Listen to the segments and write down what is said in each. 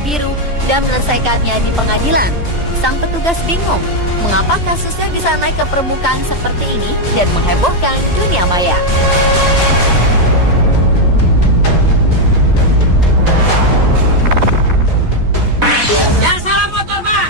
biru dan menyelesaikannya di pengadilan. Sang petugas bingung mengapa kasusnya bisa naik ke permukaan seperti ini dan menghebohkan dunia maya. Yang salah motor, Pak.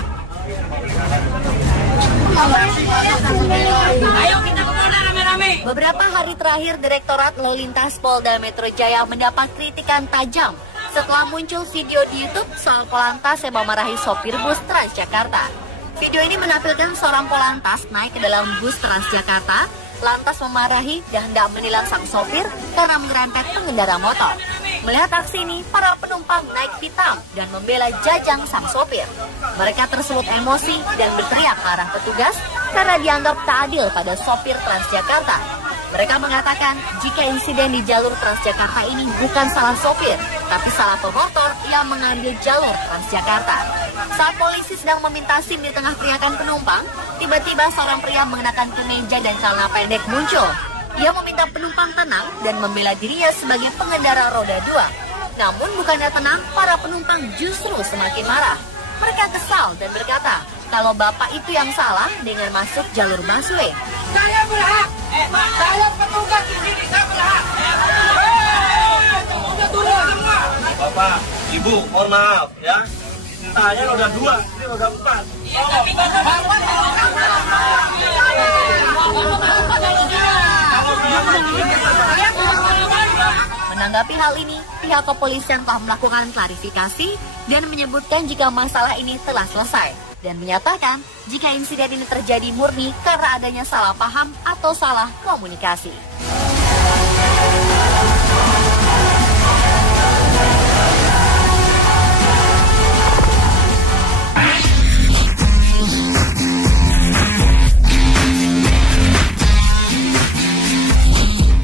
Ayo kita ke Polda rame-rame. Beberapa hari terakhir, Direktorat Lalu Lintas Polda Metro Jaya mendapat kritikan tajam setelah muncul video di YouTube soal Polantas yang memarahi sopir bus Transjakarta. Video ini menampilkan seorang Polantas naik ke dalam bus Transjakarta, lantas memarahi dan hendak menilang sang sopir karena menyerempet pengendara motor. Melihat aksi ini, para penumpang naik pitam dan membela Jajang sang sopir. Mereka tersulut emosi dan berteriak ke arah petugas karena dianggap tak adil pada sopir Transjakarta. Mereka mengatakan jika insiden di jalur Transjakarta ini bukan salah sopir, tapi salah pemotor yang mengambil jalur Transjakarta. Saat polisi sedang meminta SIM di tengah teriakan penumpang, tiba-tiba seorang pria mengenakan kemeja dan celana pendek muncul. Ia meminta penumpang tenang dan membela dirinya sebagai pengendara roda 2. Namun bukannya tenang, para penumpang justru semakin marah. Mereka kesal dan berkata kalau bapak itu yang salah dengan masuk jalur busway. Saya berhak. Saya petugas di sini, saya berhak. Udah turun semua. Bapak, Ibu, mohon maaf ya. Tanya roda 2, ini roda 4. Iya, tapi Menanggapi hal ini, pihak kepolisian telah melakukan klarifikasi dan menyebutkan jika masalah ini telah selesai dan menyatakan jika insiden ini terjadi murni karena adanya salah paham atau salah komunikasi.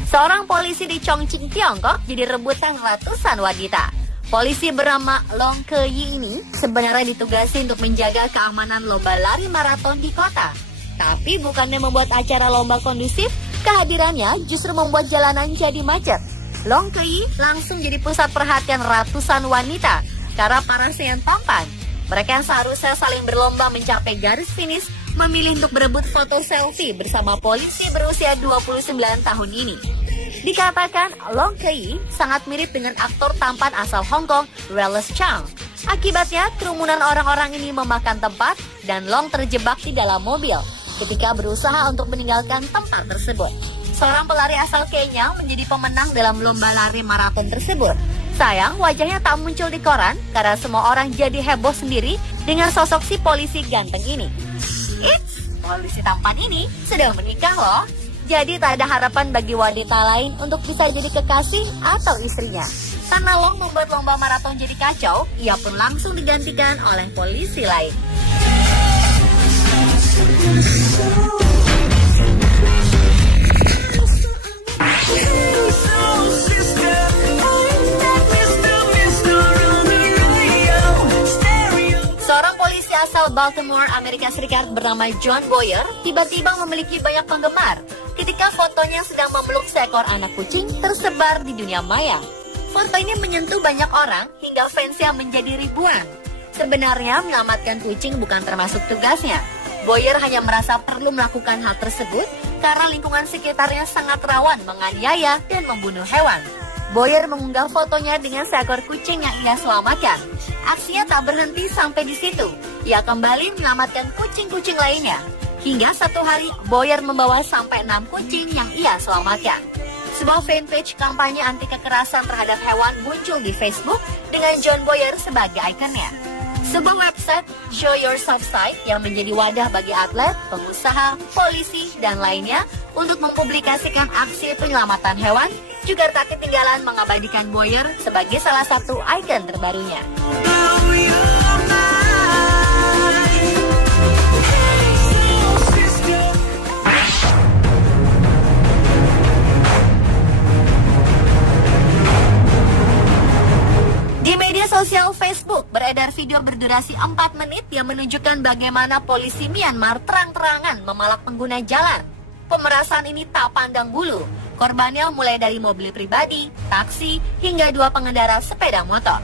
Seorang polisi di Chongqing, Tiongkok jadi rebutan ratusan wanita. Polisi bernama Long Keyi ini sebenarnya ditugasi untuk menjaga keamanan lomba lari maraton di kota. Tapi bukannya membuat acara lomba kondusif, kehadirannya justru membuat jalanan jadi macet. Long Keyi langsung jadi pusat perhatian ratusan wanita karena parasnya yang tampan. Mereka yang seharusnya saling berlomba mencapai garis finish memilih untuk berebut foto selfie bersama polisi berusia 29 tahun ini. Dikatakan Long Keyi sangat mirip dengan aktor tampan asal Hong Kong, Wallace Chang. Akibatnya, kerumunan orang-orang ini memakan tempat dan Long terjebak di dalam mobil ketika berusaha untuk meninggalkan tempat tersebut. Seorang pelari asal Kenya menjadi pemenang dalam lomba lari maraton tersebut. Sayang, wajahnya tak muncul di koran karena semua orang jadi heboh sendiri dengan sosok si polisi ganteng ini. Eits, polisi tampan ini sedang menikah loh. Jadi tak ada harapan bagi wanita lain untuk bisa jadi kekasih atau istrinya. Karena Long membuat lomba maraton jadi kacau, ia pun langsung digantikan oleh polisi lain. Seorang polisi asal Baltimore, Amerika Serikat bernama John Boyer tiba-tiba memiliki banyak penggemar ketika fotonya sedang memeluk seekor anak kucing tersebar di dunia maya. Foto ini menyentuh banyak orang hingga fansnya menjadi ribuan. Sebenarnya menyelamatkan kucing bukan termasuk tugasnya. Boyer hanya merasa perlu melakukan hal tersebut karena lingkungan sekitarnya sangat rawan menganiaya dan membunuh hewan. Boyer mengunggah fotonya dengan seekor kucing yang ia selamatkan. Aksinya tak berhenti sampai di situ. Ia kembali menyelamatkan kucing-kucing lainnya. Hingga satu hari, Boyer membawa sampai 6 kucing yang ia selamatkan. Sebuah fanpage kampanye anti kekerasan terhadap hewan muncul di Facebook dengan John Boyer sebagai ikonnya. Sebuah website Show Yourself Site yang menjadi wadah bagi atlet, pengusaha, polisi, dan lainnya untuk mempublikasikan aksi penyelamatan hewan juga tak ketinggalan mengabadikan Boyer sebagai salah satu ikon terbarunya. Di media sosial Facebook beredar video berdurasi 4 menit yang menunjukkan bagaimana polisi Myanmar terang-terangan memalak pengguna jalan. Pemerasan ini tak pandang bulu. Korbannya mulai dari mobil pribadi, taksi, hingga 2 pengendara sepeda motor.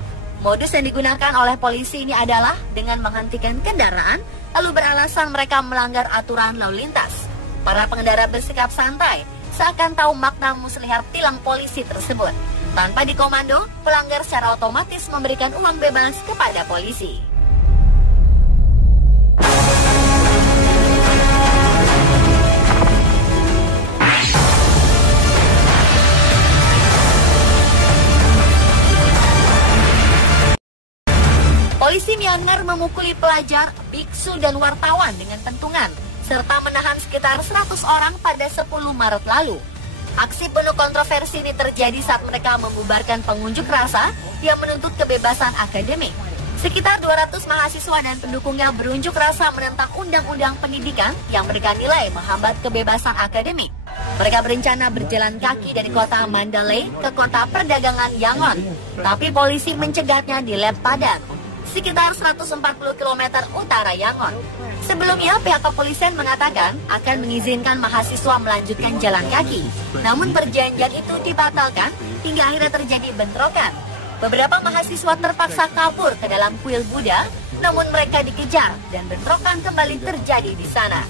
Modus yang digunakan oleh polisi ini adalah dengan menghentikan kendaraan, lalu beralasan mereka melanggar aturan lalu lintas. Para pengendara bersikap santai, seakan tahu makna muslihat tilang polisi tersebut. Tanpa dikomando, pelanggar secara otomatis memberikan uang bebas kepada polisi. Polisi Myanmar memukuli pelajar, biksu, dan wartawan dengan pentungan, serta menahan sekitar 100 orang pada 10 Maret lalu. Aksi penuh kontroversi ini terjadi saat mereka membubarkan pengunjuk rasa yang menuntut kebebasan akademik. Sekitar 200 mahasiswa dan pendukungnya berunjuk rasa menentang undang-undang pendidikan yang mereka nilai menghambat kebebasan akademik. Mereka berencana berjalan kaki dari kota Mandalay ke kota perdagangan Yangon, tapi polisi mencegatnya di Leb Padang, sekitar 140 km utara Yangon. Sebelumnya, pihak kepolisian mengatakan akan mengizinkan mahasiswa melanjutkan jalan kaki. Namun perjanjian itu dibatalkan hingga akhirnya terjadi bentrokan. Beberapa mahasiswa terpaksa kabur ke dalam kuil Buddha, namun mereka dikejar dan bentrokan kembali terjadi di sana.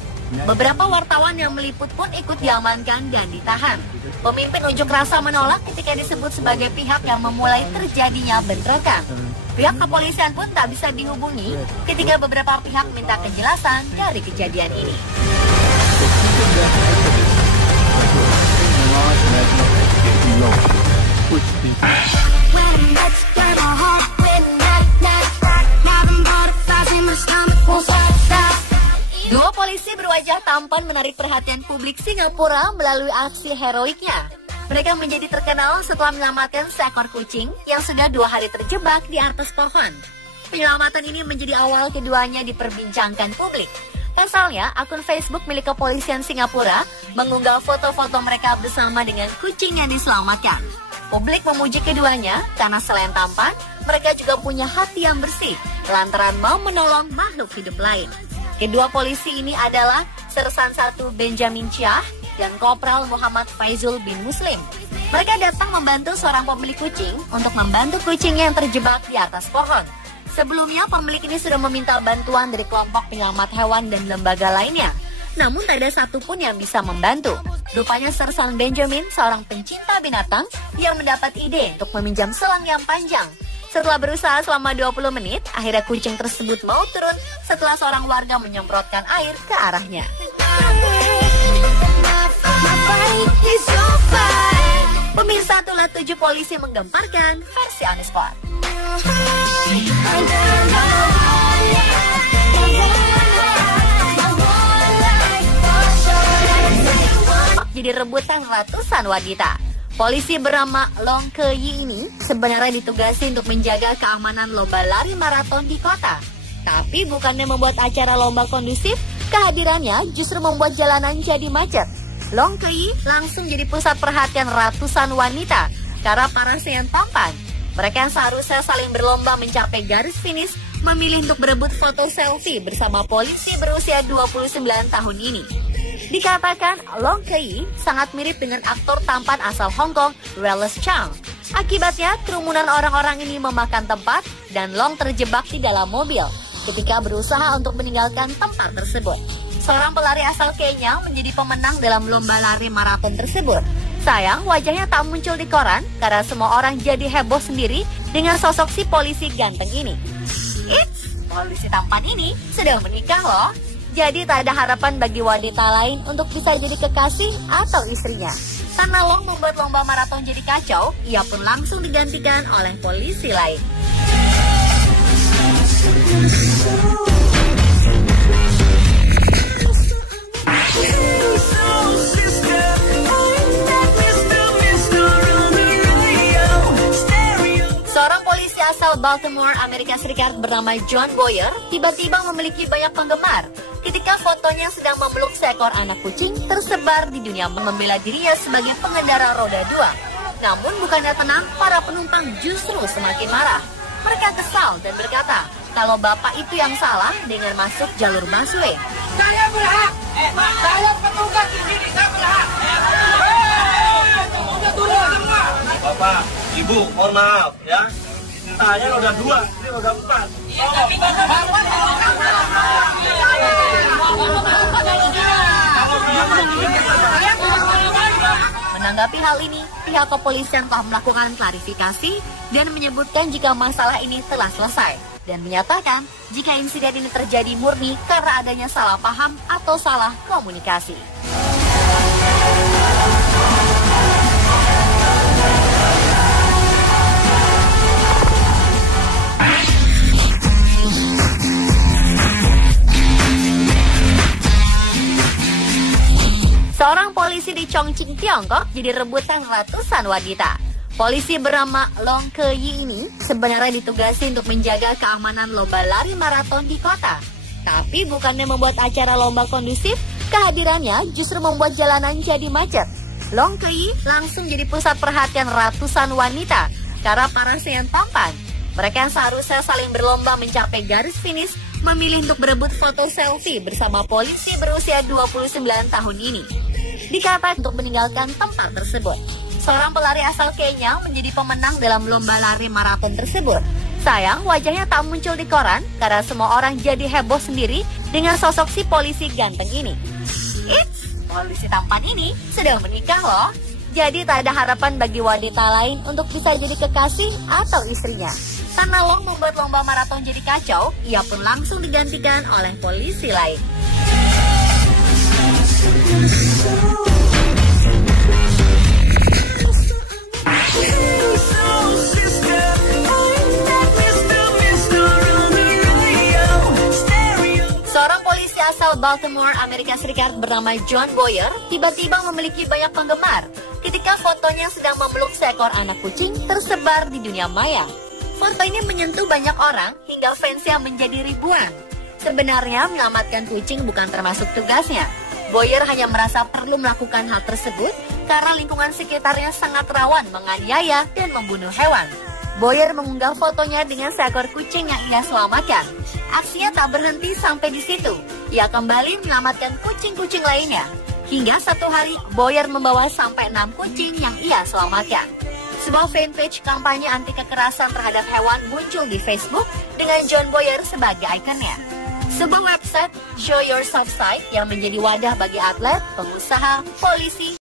Beberapa wartawan yang meliput pun ikut diamankan dan ditahan. Pemimpin unjuk rasa menolak ketika disebut sebagai pihak yang memulai terjadinya bentrokan. Pihak kepolisian pun tak bisa dihubungi ketika beberapa pihak minta kejelasan dari kejadian ini. Dua polisi berwajah tampan menarik perhatian publik Singapura melalui aksi heroiknya. Mereka menjadi terkenal setelah menyelamatkan seekor kucing yang sudah 2 hari terjebak di atas pohon. Penyelamatan ini menjadi awal keduanya diperbincangkan publik. Pasalnya, akun Facebook milik kepolisian Singapura mengunggah foto-foto mereka bersama dengan kucing yang diselamatkan. Publik memuji keduanya karena selain tampan, mereka juga punya hati yang bersih lantaran mau menolong makhluk hidup lain. Kedua polisi ini adalah Sersan 1 Benjamin Chia dan Kopral Muhammad Faizul bin Muslim. Mereka datang membantu seorang pemilik kucing untuk membantu kucingnya yang terjebak di atas pohon. Sebelumnya, pemilik ini sudah meminta bantuan dari kelompok penyelamat hewan dan lembaga lainnya. Namun tak ada satupun yang bisa membantu. Rupanya Sersan Benjamin seorang pencinta binatang yang mendapat ide untuk meminjam selang yang panjang. Setelah berusaha selama 20 menit, akhirnya kucing tersebut mau turun setelah seorang warga menyemprotkan air ke arahnya. Pemirsa, itulah 7 polisi menggemparkan versi On The Spot. Jadi rebutan ratusan wanita. Polisi bernama Long Ke-yi ini sebenarnya ditugasi untuk menjaga keamanan lomba lari maraton di kota. Tapi bukannya membuat acara lomba kondusif, kehadirannya justru membuat jalanan jadi macet. Long Ke-yi langsung jadi pusat perhatian ratusan wanita karena parasnya yang tampan. Mereka yang seharusnya saling berlomba mencapai garis finish memilih untuk berebut foto selfie bersama polisi berusia 29 tahun ini. Dikatakan Long Ke-yi sangat mirip dengan aktor tampan asal Hong Kong, Wallace Chang. Akibatnya, kerumunan orang-orang ini memakan tempat dan Long terjebak di dalam mobil ketika berusaha untuk meninggalkan tempat tersebut. Seorang pelari asal Kenya menjadi pemenang dalam lomba lari maraton tersebut. Sayang, wajahnya tak muncul di koran karena semua orang jadi heboh sendiri dengan sosok si polisi ganteng ini. Eits, polisi tampan ini sudah menikah loh. Jadi tak ada harapan bagi wanita lain untuk bisa jadi kekasih atau istrinya. Karena Long membuat lomba maraton jadi kacau, ia pun langsung digantikan oleh polisi lain. Seorang polisi asal Baltimore, Amerika Serikat bernama John Boyer tiba-tiba memiliki banyak penggemar ketika fotonya sedang memeluk seekor anak kucing tersebar di dunia membela dirinya sebagai pengendara roda 2. Namun bukannya tenang, para penumpang justru semakin marah. Mereka kesal dan berkata kalau bapak itu yang salah dengan masuk jalur busway. Saya berhak. Saya petugas di sini. Saya berhak. Udah turun semua. Bapak, Ibu, mohon maaf ya. Cintanya roda 2, ini roda 4. Menanggapi hal ini, pihak kepolisian telah melakukan klarifikasi dan menyebutkan jika masalah ini telah selesai dan menyatakan jika insiden ini terjadi murni karena adanya salah paham atau salah komunikasi. Seorang polisi di Chongqing, Tiongkok jadi rebutan ratusan wanita. Polisi bernama Long Keyi ini sebenarnya ditugasi untuk menjaga keamanan lomba lari maraton di kota. Tapi bukannya membuat acara lomba kondusif, kehadirannya justru membuat jalanan jadi macet. Long Keyi langsung jadi pusat perhatian ratusan wanita karena parasnya yang tampan. Mereka yang seharusnya saling berlomba mencapai garis finish memilih untuk berebut foto selfie bersama polisi berusia 29 tahun ini. Dikata untuk meninggalkan tempat tersebut. Seorang pelari asal Kenya menjadi pemenang dalam lomba lari maraton tersebut. Sayang, wajahnya tak muncul di koran karena semua orang jadi heboh sendiri dengan sosok si polisi ganteng ini. Polisi tampan ini sedang menikah loh. Jadi tak ada harapan bagi wanita lain untuk bisa jadi kekasih atau istrinya. Karena Long membuat lomba maraton jadi kacau, ia pun langsung digantikan oleh polisi lain. Seorang polisi asal Baltimore, Amerika Serikat bernama John Boyer tiba-tiba memiliki banyak penggemar ketika fotonya sedang memeluk seekor anak kucing tersebar di dunia maya. Foto ini menyentuh banyak orang hingga fansnya menjadi ribuan. Sebenarnya menyelamatkan kucing bukan termasuk tugasnya. Boyer hanya merasa perlu melakukan hal tersebut karena lingkungan sekitarnya sangat rawan menganiaya dan membunuh hewan. Boyer mengunggah fotonya dengan seekor kucing yang ia selamatkan. Aksinya tak berhenti sampai di situ. Ia kembali menyelamatkan kucing-kucing lainnya. Hingga satu hari, Boyer membawa sampai 6 kucing yang ia selamatkan. Sebuah fanpage kampanye anti kekerasan terhadap hewan muncul di Facebook dengan John Boyer sebagai ikonnya. Sebuah website Show Yourself site yang menjadi wadah bagi atlet, pengusaha, polisi,